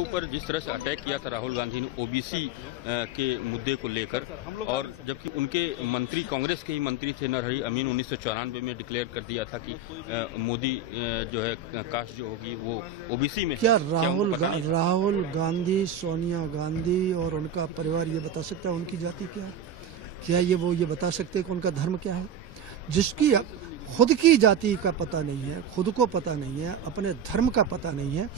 ऊपर जिस तरह से अटैक किया था राहुल गांधी ने ओबीसी के मुद्दे को लेकर, और जबकि उनके मंत्री कांग्रेस के ही मंत्री थे नरहरि अमीन 1994 में डिक्लेयर कर दिया था कि मोदी जो है कास्ट जो होगी वो ओबीसी में। क्या राहुल गांधी, सोनिया गांधी और उनका परिवार ये बता सकता है उनकी जाति क्या है? क्या ये बता सकते हैं कि उनका धर्म क्या है? जिसकी खुद की जाति का पता नहीं है, खुद को पता नहीं है, अपने धर्म का पता नहीं है,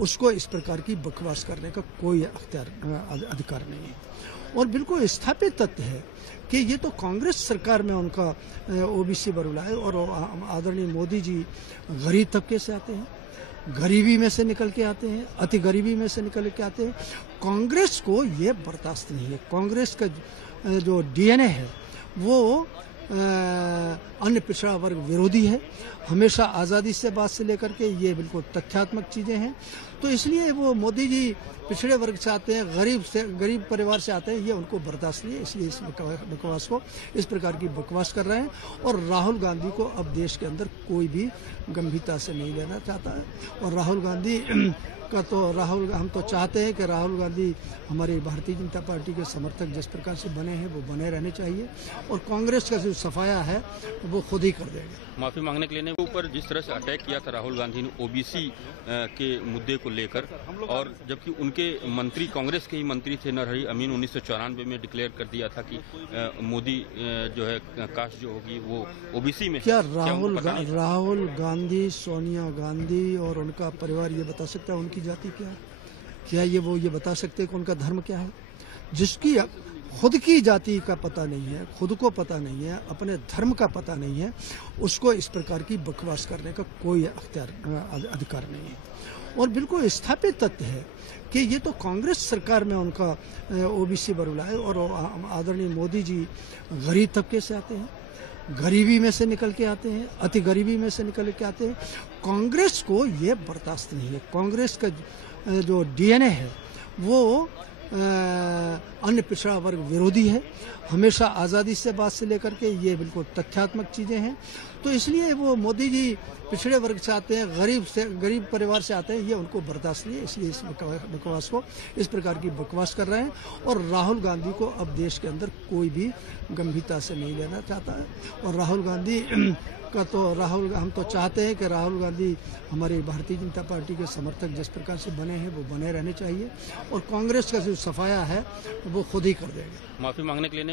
उसको इस प्रकार की बकवास करने का कोई अधिकार नहीं है। और बिल्कुल स्थापित तथ्य है कि ये तो कांग्रेस सरकार में उनका ओबीसी बरूला है। और आदरणीय मोदी जी गरीब तबके से आते हैं, गरीबी में से निकल के आते हैं, अति गरीबी में से निकल के आते हैं। कांग्रेस को ये बर्दाश्त नहीं है। कांग्रेस का जो डीएनए है वो अन्य पिछड़ा वर्ग विरोधी है। हमेशा आज़ादी से बात से लेकर के ये बिल्कुल तथ्यात्मक चीज़ें हैं। तो इसलिए वो मोदी जी पिछड़े वर्ग से आते हैं, गरीब परिवार से आते हैं, ये उनको बर्दाश्त नहीं है। इसलिए इस बकवास को इस प्रकार की बकवास कर रहे हैं। और राहुल गांधी को अब देश के अंदर कोई भी गंभीरता से नहीं लेना चाहता है। और राहुल गांधी हम तो चाहते हैं कि राहुल गांधी हमारी भारतीय जनता पार्टी के समर्थक जिस प्रकार से बने हैं वो बने रहने चाहिए। और कांग्रेस का जो सफाया है वो खुद ही कर देंगे। माफी मांगने के लिए ऊपर जिस तरह से अटैक किया था राहुल गांधी ने ओबीसी के मुद्दे को लेकर, और जबकि उनके मंत्री कांग्रेस के ही मंत्री थे नरहरि अमीन 1994 में डिक्लेयर कर दिया था कि मोदी जो है कास्ट जो होगी वो ओबीसी में। क्या राहुल गांधी, सोनिया गांधी और उनका परिवार ये बता सकता है उनकी जाति क्या है? क्या ये बता सकते हैं कि उनका धर्म क्या है? जिसकी खुद की जाति का पता नहीं है, खुद को पता नहीं है, अपने धर्म का पता नहीं है, उसको इस प्रकार की बकवास करने का कोई अधिकार नहीं है। और बिल्कुल स्थापित तथ्य है कि ये तो कांग्रेस सरकार में उनका ओबीसी बरूला है। और आदरणीय मोदी जी गरीब तबके से आते हैं, गरीबी में से निकल के आते हैं, अति गरीबी में से निकल के आते हैं। कांग्रेस को ये बर्दाश्त नहीं है। कांग्रेस का जो डीएनए है वो अन्य पिछड़ा वर्ग विरोधी है। हमेशा आज़ादी से बात से लेकर के ये बिल्कुल तथ्यात्मक चीज़ें हैं। तो इसलिए वो मोदी जी पिछड़े वर्ग से आते हैं, गरीब परिवार से आते हैं, ये उनको बर्दाश्त नहीं है। इसलिए इस बकवास को इस प्रकार की बकवास कर रहे हैं। और राहुल गांधी को अब देश के अंदर कोई भी गंभीरता से नहीं लेना चाहता है। और राहुल गांधी हम तो चाहते हैं कि राहुल गांधी हमारी भारतीय जनता पार्टी के समर्थक जिस प्रकार से बने हैं वो बने रहने चाहिए। और कांग्रेस का जो सफाया है वो खुद ही कर देंगे। माफी मांगने के लिए